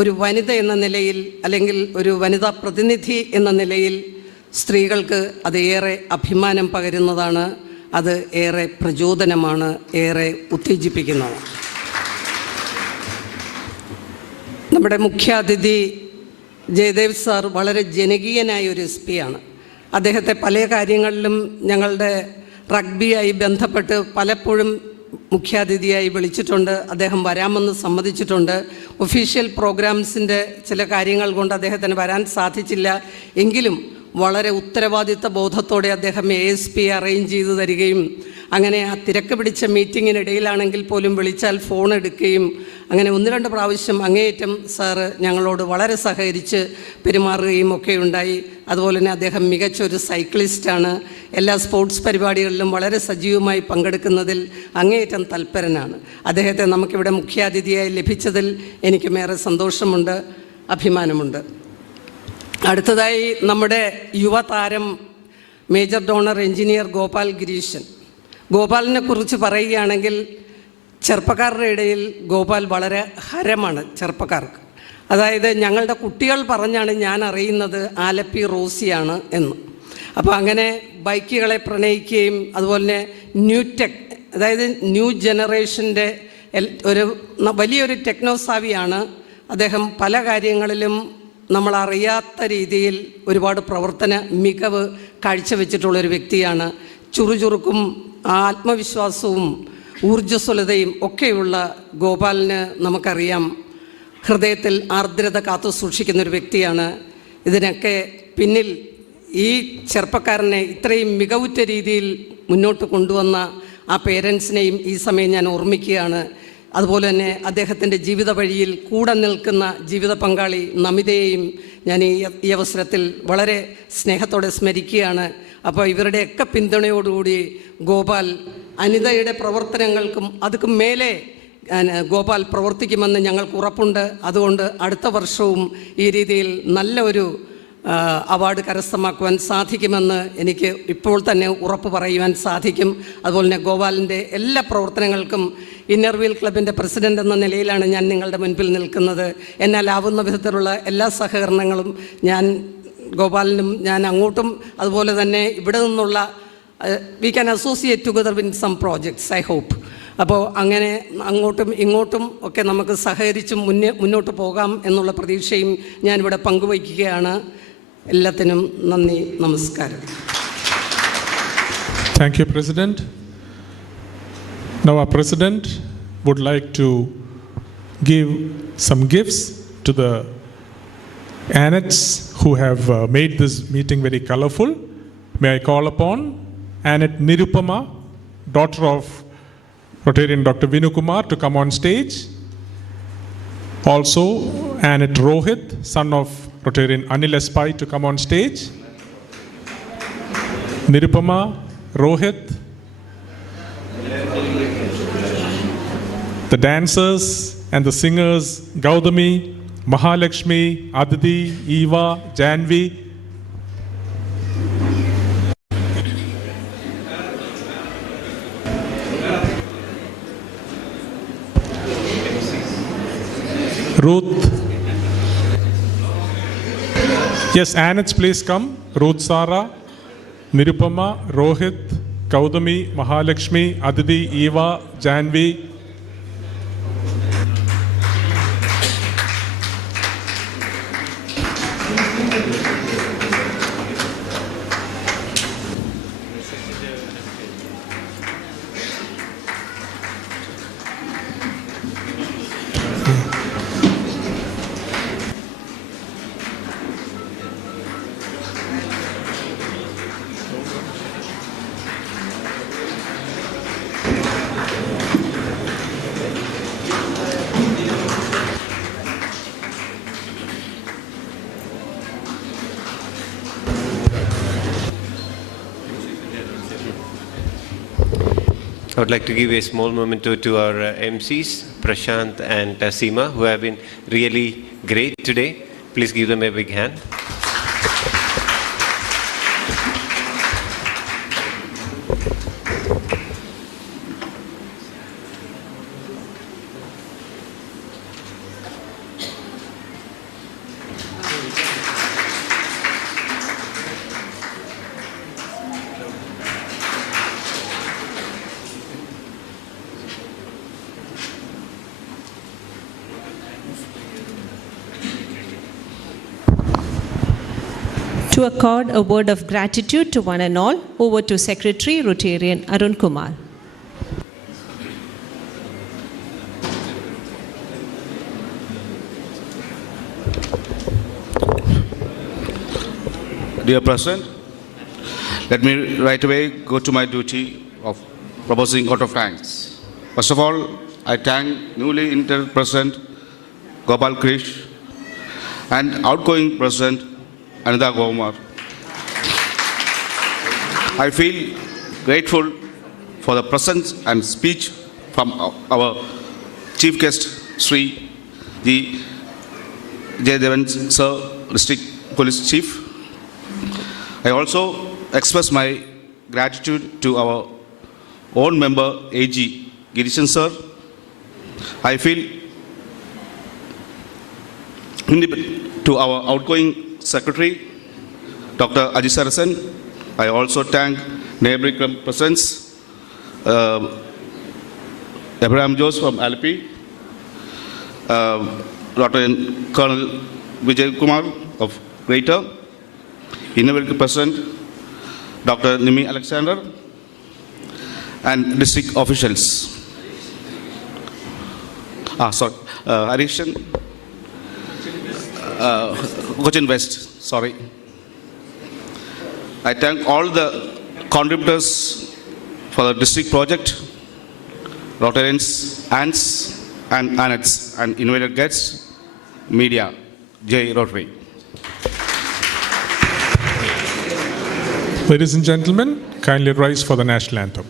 ഒരു വനിത എന്ന നിലയിൽ, അല്ലെങ്കിൽ ഒരു വനിതാ പ്രതിനിധി എന്ന നിലയിൽ സ്ത്രീകൾക്ക് അത് ഏറെ അഭിമാനം പകരുന്നതാണ്, അത് ഏറെ പ്രചോദനമാണ്, ഏറെ ഉത്തേജിപ്പിക്കുന്നതാണ്. നമ്മുടെ മുഖ്യാതിഥി ജയദേവ് സാർ വളരെ ജനകീയനായ ഒരു SP ആണ്. അദ്ദേഹത്തെ പല കാര്യങ്ങളിലും ഞങ്ങളുടെ റഗ്ബിയായി ബന്ധപ്പെട്ട് പലപ്പോഴും മുഖ്യാതിഥിയായി വിളിച്ചിട്ടുണ്ട്. അദ്ദേഹം വരാമെന്ന് സമ്മതിച്ചിട്ടുണ്ട്. ഒഫീഷ്യൽ പ്രോഗ്രാംസിൻ്റെ ചില കാര്യങ്ങൾ കൊണ്ട് അദ്ദേഹത്തിന് വരാൻ സാധിച്ചില്ല. എങ്കിലും വളരെ ഉത്തരവാദിത്ത ബോധത്തോടെ അദ്ദേഹം ASP അറേഞ്ച് ചെയ്തു തരികയും അങ്ങനെ ആ തിരക്ക് പിടിച്ച മീറ്റിങ്ങിനിടയിലാണെങ്കിൽ പോലും വിളിച്ചാൽ ഫോൺ എടുക്കുകയും അങ്ങനെ 1-2 പ്രാവശ്യം അങ്ങേയറ്റം സാറ് ഞങ്ങളോട് വളരെ സഹകരിച്ച് പെരുമാറുകയും ഒക്കെ ഉണ്ടായി. അതുപോലെ തന്നെ അദ്ദേഹം മികച്ചൊരു സൈക്ലിസ്റ്റാണ്. എല്ലാ സ്പോർട്സ് പരിപാടികളിലും വളരെ സജീവമായി പങ്കെടുക്കുന്നതിൽ അങ്ങേയറ്റം തൽപരനാണ്. അദ്ദേഹത്തെ നമുക്കിവിടെ മുഖ്യാതിഥിയായി ലഭിച്ചതിൽ എനിക്കുമേറെ സന്തോഷമുണ്ട്, അഭിമാനമുണ്ട്. അടുത്തതായി നമ്മുടെ യുവതാരം major donor engineer Gopal Gireeshan. ഗോപാലിനെ കുറിച്ച് പറയുകയാണെങ്കിൽ ചെറുപ്പക്കാരുടെ ഇടയിൽ ഗോപാൽ വളരെ ഹരമാണ് ചെറുപ്പക്കാർക്ക്. അതായത് ഞങ്ങളുടെ കുട്ടികൾ പറഞ്ഞാണ് ഞാൻ അറിയുന്നത് ആലപ്പി റോസിയാണ് എന്ന്. അപ്പോൾ അങ്ങനെ ബൈക്കുകളെ പ്രണയിക്കുകയും അതുപോലെ തന്നെ ന്യൂ ടെക്, അതായത് ന്യൂ ജനറേഷൻ്റെ ഒരു വലിയൊരു ടെക്നോസാവിയാണ് അദ്ദേഹം. പല കാര്യങ്ങളിലും നമ്മളറിയാത്ത രീതിയിൽ ഒരുപാട് പ്രവർത്തന മികവ് കാഴ്ചവെച്ചിട്ടുള്ളൊരു വ്യക്തിയാണ്. ചുറുചുറുക്കും ആത്മവിശ്വാസവും ഊർജ്ജസ്വലതയും ഒക്കെയുള്ള ഗോപാലിന് നമുക്കറിയാം ഹൃദയത്തിൽ ആർദ്രത കാത്തു സൂക്ഷിക്കുന്നൊരു വ്യക്തിയാണ്. ഇതിനൊക്കെ പിന്നിൽ ഈ ചെറുപ്പക്കാരനെ ഇത്രയും മികവുറ്റ രീതിയിൽ മുന്നോട്ട് കൊണ്ടുവന്ന ആ പേരൻസിനെയും ഈ സമയം ഞാൻ ഓർമ്മിക്കുകയാണ്. അതുപോലെ തന്നെ അദ്ദേഹത്തിൻ്റെ ജീവിത വഴിയിൽ കൂടെ നിൽക്കുന്ന ജീവിത പങ്കാളി നമിതയെയും ഞാൻ ഈ അവസരത്തിൽ വളരെ സ്നേഹത്തോടെ സ്മരിക്കുകയാണ്. അപ്പോൾ ഇവരുടെയൊക്കെ പിന്തുണയോടുകൂടി ഗോപാൽ അനിതയുടെ പ്രവർത്തനങ്ങൾക്കും അതുക്കും മേലെ ഗോപാൽ പ്രവർത്തിക്കുമെന്ന് ഞങ്ങൾക്ക് ഉറപ്പുണ്ട്. അതുകൊണ്ട് അടുത്ത വർഷവും ഈ രീതിയിൽ നല്ല ഒരു അവാർഡ് കരസ്ഥമാക്കുവാൻ സാധിക്കുമെന്ന് എനിക്ക് ഇപ്പോൾ തന്നെ ഉറപ്പ് പറയുവാൻ സാധിക്കും. അതുപോലെ തന്നെ ഗോപാലിൻ്റെ എല്ലാ പ്രവർത്തനങ്ങൾക്കും ഇന്നർവീൽ ക്ലബിൻ്റെ പ്രസിഡൻ്റ് എന്ന നിലയിലാണ് ഞാൻ നിങ്ങളുടെ മുൻപിൽ നിൽക്കുന്നത്. എന്നാലാവുന്ന വിധത്തിലുള്ള എല്ലാ സഹകരണങ്ങളും ഞാൻ ഗോപാലിനും ഞാൻ അങ്ങോട്ടും അതുപോലെ തന്നെ ഇവിടെ നിന്നുള്ള we can associate together win some projects I hope. അപ്പോൾ അങ്ങനെ അങ്ങോട്ടും ഇങ്ങോട്ടും ഒക്കെ നമുക്ക് സഹകരിച്ചും മുന്നോട്ട് പോകാം എന്നുള്ള പ്രതീക്ഷയും ഞാനിവിടെ പങ്കുവയ്ക്കുകയാണ്. എല്ലാത്തിനും നന്ദി, നമസ്കാരം. Thank you, President. Now our President would like to give some gifts to the Annets who have made this meeting very colorful. May I call upon Annette Nirupama, daughter of Rotarian Dr. Vinu Kumar, to come on stage. Also, Annette Rohit, son of Rotarian Alleppey, to come on stage. Nirupama, Rohit. The dancers and the singers, Gaudami, Mahalakshmi, Aditi, Eva, Janvi. Ruth. Yes, Annette, please come. Ruth Sara, Nirupama, Rohit, Gaudami, Mahalakshmi, Aditi, Eva, Janvi. I would like to give a small memento to our MCs, Prashant and Seema, who have been really great today. Please give them a big hand. To accord a word of gratitude to one and all, over to Secretary Rotarian Arun Kumar. Dear President, let me right away go to my duty of proposing vote of thanks. First of all, I thank newly elected President Gopal Gireesan and outgoing President Anita Gomar. I feel grateful for the presence and speech from our Chief Guest, Sri G. Jayadevan Sir, District Police Chief. I also express my gratitude to our own member, A.G. Gireesan Sir. I feel to our outgoing Secretary, Dr. Ajit Sarasan. I also thank neighboring presidents, Abraham Jose from Alleppey, Dr. Colonel Vijay Kumar of Greater, Innovative President Dr. Nimi Alexander, and district officials. Arishan, Cochin West, sorry. I thank all the contributors for the district project, Rotarians, aunts and aunts, and invited guests, media, J. Rotary. Ladies and gentlemen, kindly rise for the national anthem.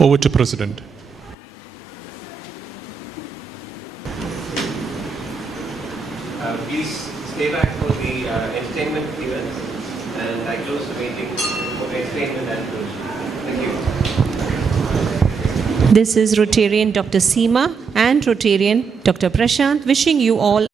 Over to President. Please stay back for the entertainment events, and I close the meeting for the entertainment and close. Thank you. This is Rotarian Dr. Seema and Rotarian Dr. Prashant wishing you all